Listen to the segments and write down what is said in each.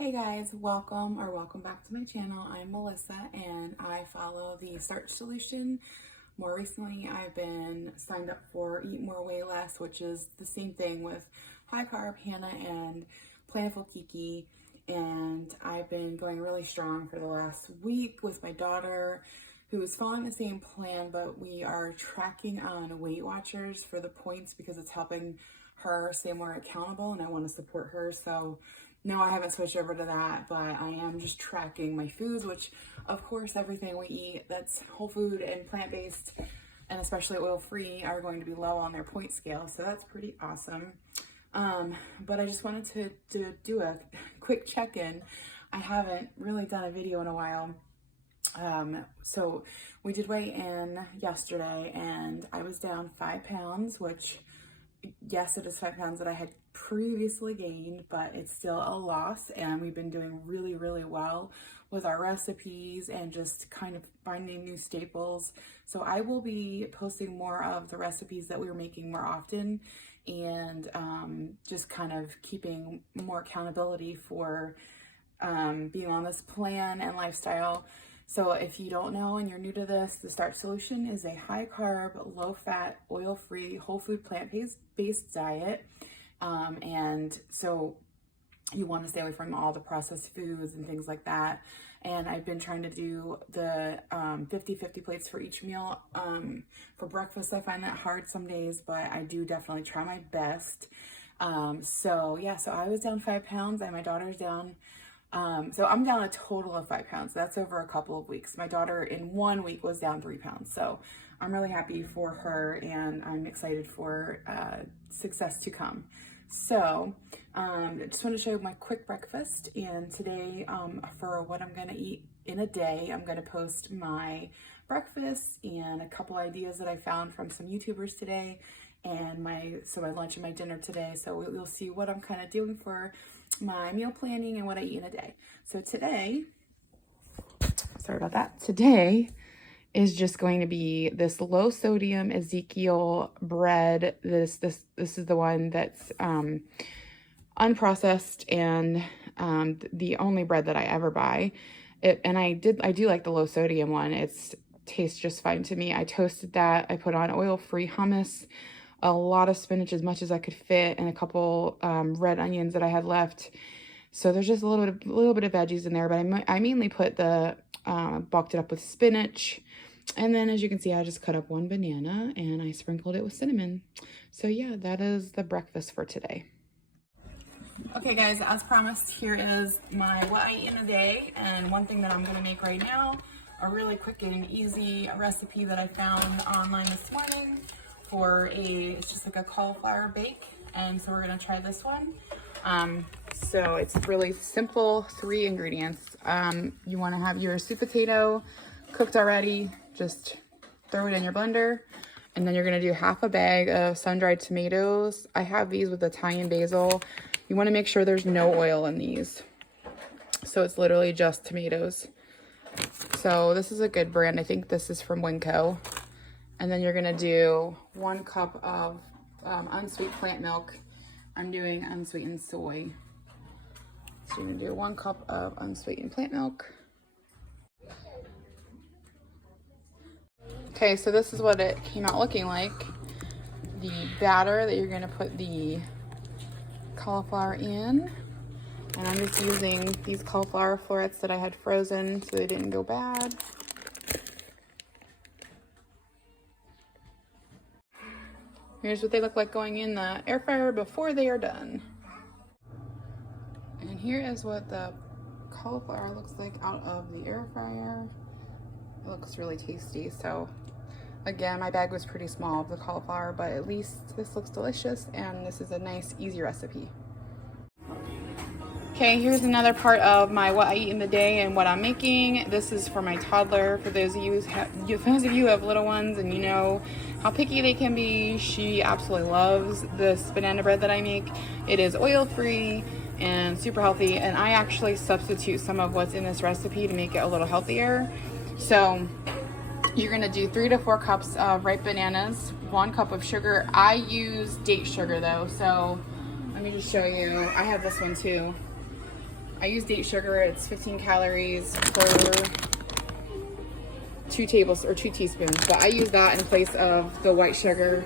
Hey guys, welcome back to my channel. I'm Melissa and I follow the Starch Solution. More recently, I've been signed up for Eat More Way Less, which is the same thing with high carb Hannah and Plentiful Kiki. And I've been going really strong for the last week with my daughter, who is following the same plan, but we are tracking on Weight Watchers for the points because it's helping her stay more accountable and I want to support her. So no, I haven't switched over to that, but I am just tracking my foods, which of course everything we eat that's whole food and plant-based and especially oil-free are going to be low on their point scale. So that's pretty awesome. But I just wanted to do a quick check-in. I haven't really done a video in a while. So we did weigh in yesterday and I was down 5 pounds, which yes, it is 5 pounds that I had previously gained, but it's still a loss. And we've been doing really, really well with our recipes and just kind of finding new staples. So I will be posting more of the recipes that we were making more often and just kind of keeping more accountability for being on this plan and lifestyle. So if you don't know and you're new to this, the Starch Solution is a high carb, low fat, oil free, whole food plant-based diet. And so you want to stay away from all the processed foods and things like that. And I've been trying to do the 50-50 plates for each meal. For breakfast, I find that hard some days, but I do definitely try my best. So I was down 5 pounds and my daughter's down. So I'm down a total of 5 pounds. That's over a couple of weeks. My daughter in 1 week was down 3 pounds. So I'm really happy for her and I'm excited for success to come. So I just want to show you my quick breakfast. And today for what I'm going to eat in a day, I'm going to post my breakfast and a couple ideas that I found from some YouTubers today and my lunch and my dinner today. So you'll see what I'm kind of doing for my meal planning and what I eat in a day. So today, sorry about that. Today is just going to be this low sodium Ezekiel bread. This is the one that's unprocessed and the only bread that I ever buy. I do like the low sodium one. It tastes just fine to me. I toasted that. I put on oil-free hummus, a lot of spinach, as much as I could fit, and a couple red onions that I had left. So there's just a little bit of veggies in there, but I mainly put bulked it up with spinach. And then as you can see, I just cut up 1 banana and I sprinkled it with cinnamon. So yeah, that is the breakfast for today. Okay guys, as promised, here is my what I eat in a day. And one thing that I'm gonna make right now, a really quick and easy recipe that I found online this morning for it's just like a cauliflower bake. And so we're gonna try this one. So it's really simple, 3 ingredients. You wanna have your sweet potato cooked already, just throw it in your blender. And then you're gonna do half a bag of sun-dried tomatoes. I have these with Italian basil. You wanna make sure there's no oil in these. So it's literally just tomatoes. So this is a good brand. I think this is from Winco. And then you're gonna do 1 cup of unsweet plant milk. I'm doing unsweetened soy. So you're gonna do 1 cup of unsweetened plant milk. Okay, so this is what it came out looking like. The batter that you're gonna put the cauliflower in. And I'm just using these cauliflower florets that I had frozen so they didn't go bad. Here's what they look like going in the air fryer before they are done. And here is what the cauliflower looks like out of the air fryer. It looks really tasty. So again, my bag was pretty small of the cauliflower, but at least this looks delicious and this is a nice, easy recipe. Okay, here's another part of my what I eat in the day and what I'm making. This is for my toddler. For those of you who have little ones and you know how picky they can be, she absolutely loves this banana bread that I make. It is oil-free and super healthy, and I actually substitute some of what's in this recipe to make it a little healthier. So you're gonna do 3 to 4 cups of ripe bananas, 1 cup of sugar. I use date sugar though, so let me just show you. I have this one too. I use date sugar. It's 15 calories per 2 teaspoons, but I use that in place of the white sugar.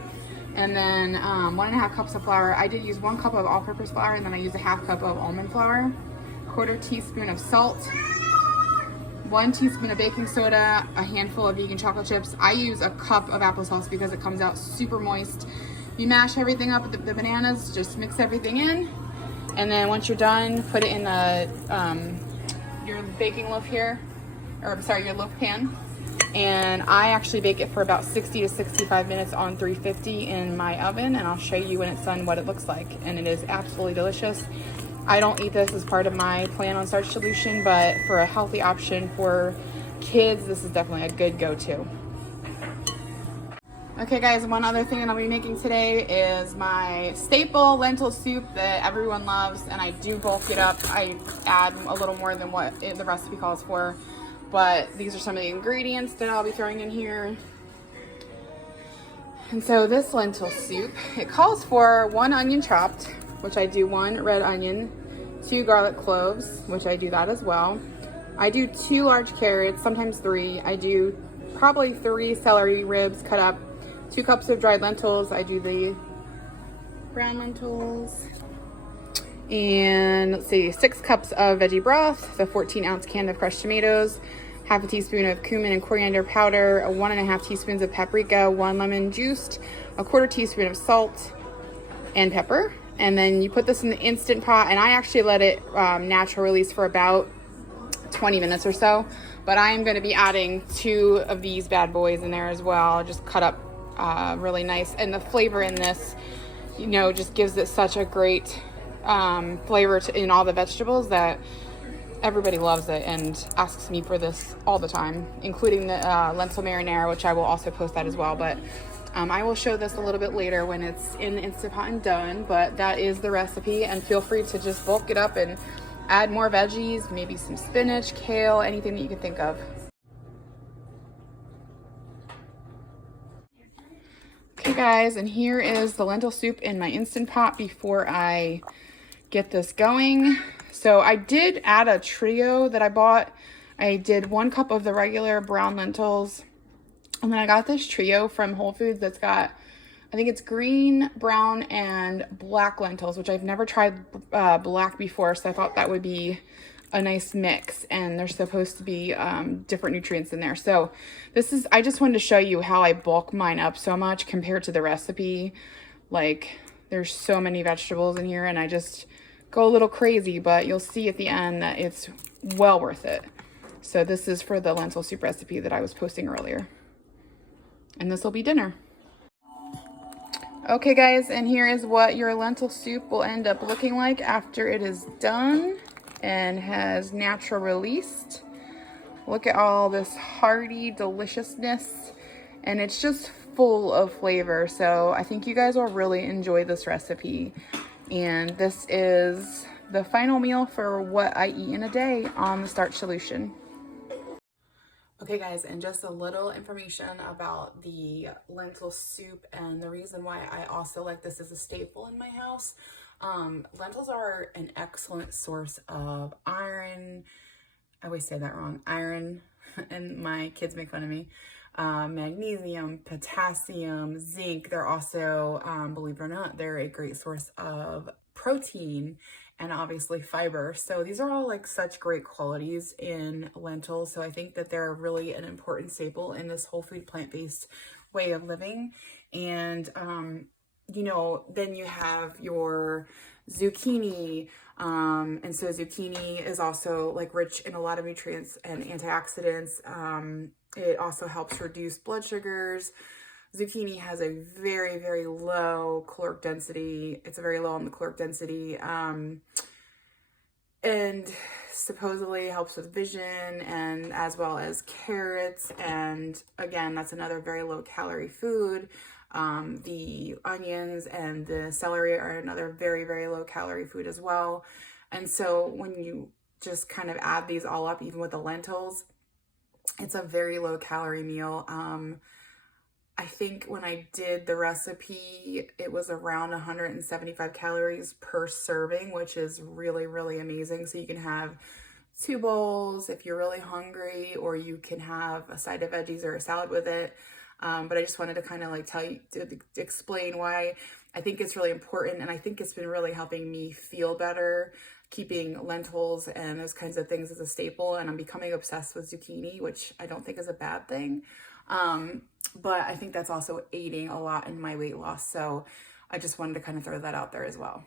And then 1.5 cups of flour. I did use 1 cup of all-purpose flour, and then I used a 1/2 cup of almond flour, 1/4 teaspoon of salt, 1 teaspoon of baking soda, a handful of vegan chocolate chips. I use a cup of applesauce because it comes out super moist. You mash everything up with the bananas, just mix everything in, and then once you're done, put it in the your baking loaf here, or I'm sorry, your loaf pan. And I actually bake it for about 60 to 65 minutes on 350 in my oven, and I'll show you when it's done what it looks like. And it is absolutely delicious. I don't eat this as part of my plan on Starch Solution, but for a healthy option for kids, this is definitely a good go-to. Okay guys, one other thing that I'll be making today is my staple lentil soup that everyone loves, and I do bulk it up. I add a little more than what the recipe calls for, but these are some of the ingredients that I'll be throwing in here. And so this lentil soup, it calls for 1 onion chopped, which I do 1 red onion, 2 garlic cloves, which I do that as well. I do 2 large carrots, sometimes 3. I do probably 3 celery ribs cut up, 2 cups of dried lentils. I do the brown lentils. And let's see, 6 cups of veggie broth, the 14-ounce can of crushed tomatoes, 1/2 teaspoon of cumin and coriander powder, 1.5 teaspoons of paprika, 1 lemon juiced, 1/4 teaspoon of salt and pepper. And then you put this in the Instant Pot, and I actually let it natural release for about 20 minutes or so. But I am going to be adding 2 of these bad boys in there as well, just cut up really nice. And the flavor in this, you know, just gives it such a great flavor in all the vegetables that everybody loves it and asks me for this all the time, including the lentil marinara, which I will also post that as well. But I will show this a little bit later when it's in the Instant Pot and done, but that is the recipe. And feel free to just bulk it up and add more veggies, maybe some spinach, kale, anything that you can think of. Okay guys, and here is the lentil soup in my Instant Pot before I get this going. So I did add a trio that I bought. I did 1 cup of the regular brown lentils, and then I got this trio from Whole Foods that's got, I think it's green, brown, and black lentils, which I've never tried black before, so I thought that would be a nice mix, and there's supposed to be different nutrients in there. So this is, I just wanted to show you how I bulk mine up so much compared to the recipe. Like, there's so many vegetables in here, and I just go a little crazy, but you'll see at the end that it's well worth it. So this is for the lentil soup recipe that I was posting earlier. And this will be dinner. Okay guys, and here is what your lentil soup will end up looking like after it is done and has natural released. Look at all this hearty deliciousness, and it's just full of flavor. So I think you guys will really enjoy this recipe. And this is the final meal for what I eat in a day on the Starch Solution. Okay guys, and just a little information about the lentil soup and the reason why I also like this as a staple in my house. Lentils are an excellent source of iron. I always say that wrong. Iron, and my kids make fun of me. Magnesium, potassium, zinc. They're also, believe it or not, they're a great source of protein and obviously fiber. So these are all like such great qualities in lentils. So I think that they're really an important staple in this whole food plant-based way of living. And, you know, then you have your zucchini. And so zucchini is also like rich in a lot of nutrients and antioxidants. It also helps reduce blood sugars. Zucchini has a very, very low caloric density. It's very low on the caloric density. And supposedly helps with vision, and as well as carrots. And again, that's another very low calorie food. The onions and the celery are another very, very low calorie food as well. And so when you just kind of add these all up, even with the lentils, it's a very low calorie meal. I think when I did the recipe, it was around 175 calories per serving, which is really, really amazing. So you can have 2 bowls if you're really hungry, or you can have a side of veggies or a salad with it. But I just wanted to kind of like tell you, to explain why I think it's really important. And I think it's been really helping me feel better, keeping lentils and those kinds of things as a staple. And I'm becoming obsessed with zucchini, which I don't think is a bad thing. But I think that's also aiding a lot in my weight loss. So I just wanted to kind of throw that out there as well.